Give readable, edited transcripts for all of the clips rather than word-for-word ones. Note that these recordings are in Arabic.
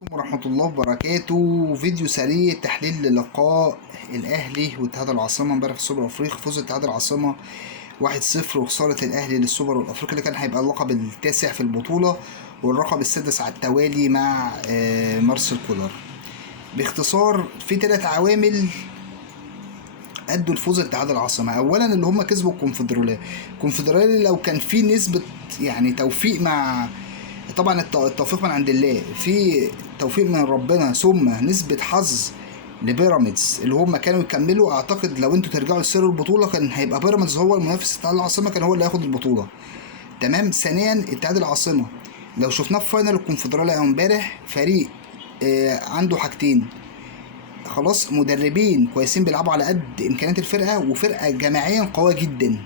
ورحمة الله وبركاته. فيديو سريع تحليل للقاء الأهلي واتحاد العاصمة امبارح في السوبر الأفريقي. فوز اتحاد العاصمة 1-0 وخسارة الأهلي للسوبر الأفريقي اللي كان هيبقى اللقب التاسع في البطولة والرقم السادس على التوالي مع مارسيل كولر. باختصار في 3 عوامل ادوا لفوز اتحاد العاصمه. اولا اللي هم كسبوا الكونفدراليه لو كان في نسبه يعني توفيق، مع طبعا التوفيق من عند الله، في توفيق من ربنا ثم نسبه حظ لبيراميدز اللي هم كانوا يكملوا. اعتقد لو انتوا ترجعوا لسير البطوله كان هيبقى بيراميدز هو المنافس، اتحاد العاصمه كان هو اللي هياخد البطوله. تمام. ثانيا اتحاد العاصمه لو شفناه في فاينل الكونفدراليه امبارح فريق عنده حاجتين خلاص: مدربين كويسين بيلعبوا على قد امكانيات الفرقه، وفرقه جماعيا قويه جدا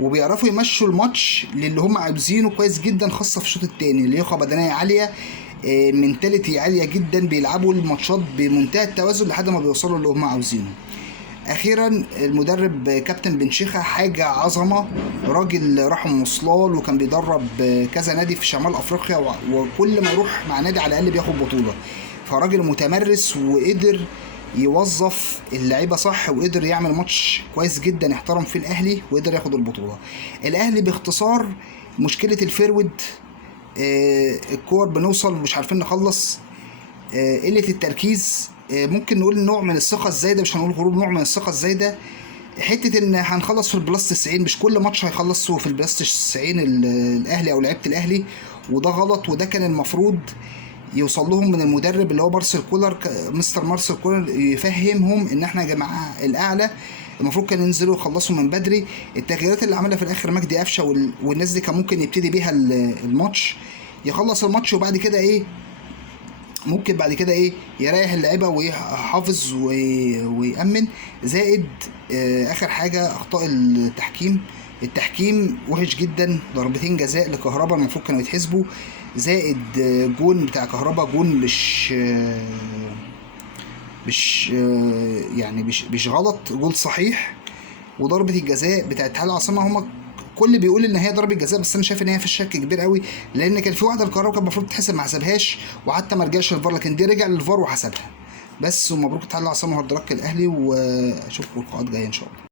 وبيعرفوا يمشوا الماتش للي هم عايزينه كويس جدا، خاصه في الشوط الثاني. لياقه بدنيه عاليه، منتاليتي عاليه جدا، بيلعبوا الماتشات بمنتهى التوازن لحد ما بيوصلوا اللي هم عاوزينه. اخيرا المدرب كابتن بن شيخة حاجه عظمه، راجل راح مصلال وكان بيدرب كذا نادي في شمال افريقيا، وكل ما يروح مع نادي على الاقل بياخد بطوله. فراجل متمرس وقدر يوظف اللعيبه صح، وقدر يعمل ماتش كويس جدا يحترم فيه الاهلي وقدر ياخد البطوله. الاهلي باختصار مشكله الفيرود، الكور بنوصل مش عارفين نخلص، قله التركيز، ممكن نقول نوع من الثقه الزايده، مش هنقول غرور، نوع من الثقه الزايده. حته ان هنخلص في البلاس 90، مش كل ماتش هيخلصوا في البلاس 90 الاهلي او لعيبه الاهلي، وده غلط. وده كان المفروض يوصل لهم من المدرب اللي هو مارسيل كولر، مستر مارسيل كولر، يفهمهم ان احنا يا جماعه الاعلى، المفروض كانوا ينزلوا يخلصوا من بدري. التغييرات اللي عملها في الاخر مجدي قفشه والناس دي كان ممكن يبتدي بيها الماتش، يخلص الماتش وبعد كده ممكن بعد كده يريح اللعيبه ويحافظ ويأمن. زائد اخر حاجه اخطاء التحكيم وحش جدا، ضربتين جزاء لكهربا المفروض كانوا يتحسبوا، زائد جون بتاع كهربا جون مش غلط، جول صحيح. وضربة الجزاء بتاعت اتحاد العاصمة هما كل بيقول ان هي ضربة جزاء، بس انا شايف ان هي في الشك كبير قوي، لان كان في واحدة الكهرباء كان المفروض تتحسب ما حسبهاش، وحتى ما رجعش للفار، لكن دي رجع للفار وحسبها. بس ومبروك اتحاد العاصمة وهارد لك الاهلي، واشوفكم لقاءات جاية ان شاء الله.